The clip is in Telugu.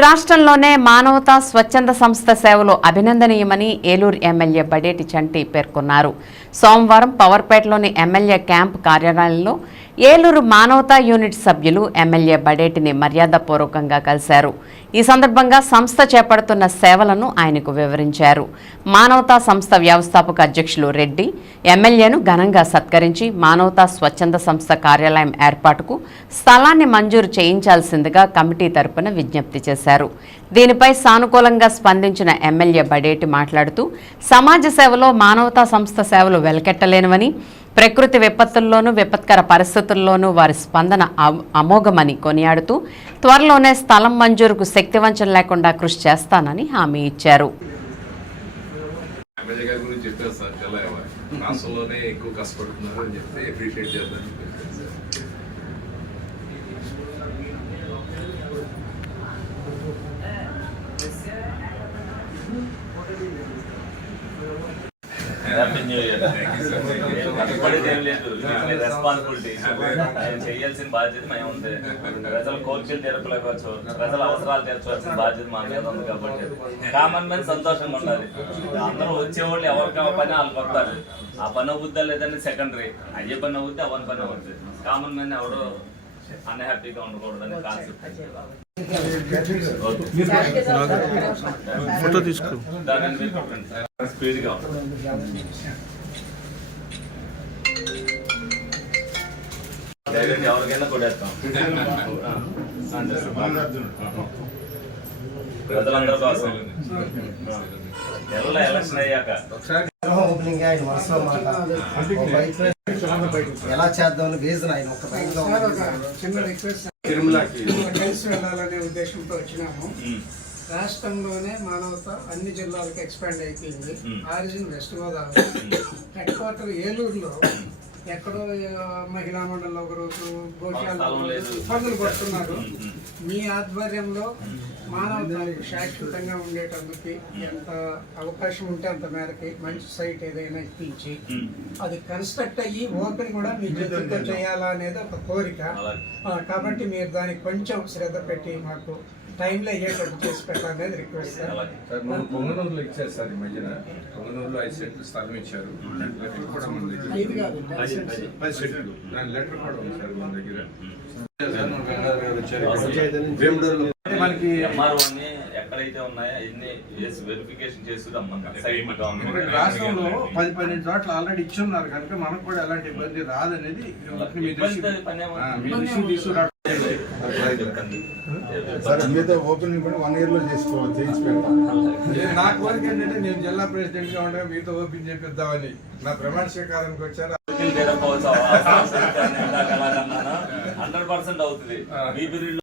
రాష్ట్రంలోనే మానవతా స్వచ్ఛంద సంస్థ సేవలు అభినందనీయమని ఏలూరు ఎమ్మెల్యే బడేటి చంటి పేర్కొన్నారు. సోమవారం పవర్పేటలోని ఎమ్మెల్యే క్యాంప్ కార్యాలయంలో ఏలూరు మానవతా యూనిట్ సభ్యులు ఎమ్మెల్యే బడేటిని మర్యాదపూర్వకంగా కలిశారు. ఈ సందర్భంగా సంస్థ చేపడుతున్న సేవలను ఆయనకు వివరించారు. మానవతా సంస్థ వ్యవస్థాపక అధ్యక్షులు రెడ్డి ఎమ్మెల్యేను ఘనంగా సత్కరించి మానవతా స్వచ్ఛంద సంస్థ కార్యాలయం ఏర్పాటుకు స్థలాన్ని మంజూరు చేయించాల్సిందిగా కమిటీ తరపున విజ్ఞప్తి చేశారు. దీనిపై సానుకూలంగా స్పందించిన ఎమ్మెల్యే బడేటి మాట్లాడుతూ సమాజ సేవలో మానవతా సంస్థ సేవలు వెలకెట్టలేనివని ప్రకృతి విపత్తుల్లోనూ విపత్కర పరిస్థితుల్లోనూ వారి స్పందన అమోఘమని కొనియాడుతూ త్వరలోనే స్థలం మంజూరుకు శక్తివంచన లేకుండా కృషి చేస్తానని హామీ ఇచ్చారు. రెస్పాన్సిబిలిటీ చేయాల్సిన బాధ్యత మేము ఉంది. ప్రజల కోరికలు తీర్పలేకొచ్చు ప్రజల అవసరాలు తీర్చవలసిన బాధ్యత మా మీద ఉంది కాబట్టి. కామన్ మ్యాన్ సంతోషంగా ఉండాలి. అందరూ వచ్చేవాళ్ళు ఎవరికి పని వాళ్ళు కొడతారు. ఆ పని అవుద్దా లేదని సెకండరీ అయ్యే పని అవుద్ది అవని పని అవుద్ది? కామన్ మ్యాన్ ఎవడో అన్హ్యాపీగా ఉండకూడదని కాన్సెప్ట్ ఫోటో తీసుకో. దాని మీరు కొట్టండి సార్ స్పీడ్గా డైరెక్ట్ ఎవరికైనా. ప్రజలందరి కోసం. నెలలో ఎలక్షన్ అయ్యాక. ఓపెనింగ్ ఆయన మనసులో మాట. ఎలా చేద్దామని రీజన్ ఆయన ఒక చిన్న రిక్వెస్ట్ తిరుమలకి. కలిసి వెళ్ళాలనే ఉద్దేశంతో వచ్చినాము. రాష్ట్రంలోనే మానవత అన్ని జిల్లాలకు ఎక్స్పాండ్ అయిపోయింది. Origin west Godavari. Head quarter ఏలూరులో ఎక్కడో మహిళా మండలిలో ఒక రోజు గోశాల స్థలం లేదు. ఇబ్బందులు పడుతున్నారు. మీ ఆధ్వర్యంలో మానవతకు శాశ్వతంగా ఉండేటందుకు ఎంత అవకాశం ఉంటే అంత మేరకి మంచి సైట్ ఏదైనా ఇప్పించి. అది కన్స్ట్రక్ట్ అయ్యి ఓపెన్ కూడా మీ చేతులతో చేయాలా అనేది ఒక కోరిక కాబట్టి మీరు దానికి కొంచెం శ్రద్ధ పెట్టి మాకు టైంలో అయ్యేటట్టు చేసి పెట్టాలనేది రిక్వెస్ట్ సార్. మనం పొంగనూరులో ఇచ్చారు సార్ ఈ మధ్యన. పొంగనూరులో ఐదు సెంట్లు స్థలం ఇచ్చారు. లెటర్ కూడా మన దగ్గర పది, సెంట్లు. దాని లెటర్ కూడా ఉంది సార్ మన దగ్గర. మనకి ఎంఆర్ఓ ని ఎక్కడైతే ఉన్నాయో వేసి వెరిఫికేషన్ చేసి రమ్మన్నారు సైట్ ఇప్పుడు గవర్నమెంట్ రాష్ట్రంలో పది పన్నెండు చోట్ల ఆల్రెడీ ఇచ్చున్నారు కనుక మనకు కూడా ఎలాంటి ఇబ్బంది రాదనేది మీ దృష్టి ఏముంది? ఆ, మీ దృష్టి తీసుకురా సార్ మీతో ఓపెనింగ్ కూడా వన్ ఇయర్లో చేసుకోవాలి చేయించి పెడతాం. నా కోరిక ఏంటంటే నేను జిల్లా ప్రెసిడెంట్గా ఉండగా మీతో ఓపెన్ చేపిద్దామని నా ప్రమాణ స్వీకారానికి వచ్చారు? హండ్రెడ్ పర్సెంట్ అవుతుంది. మీ పీరియడ్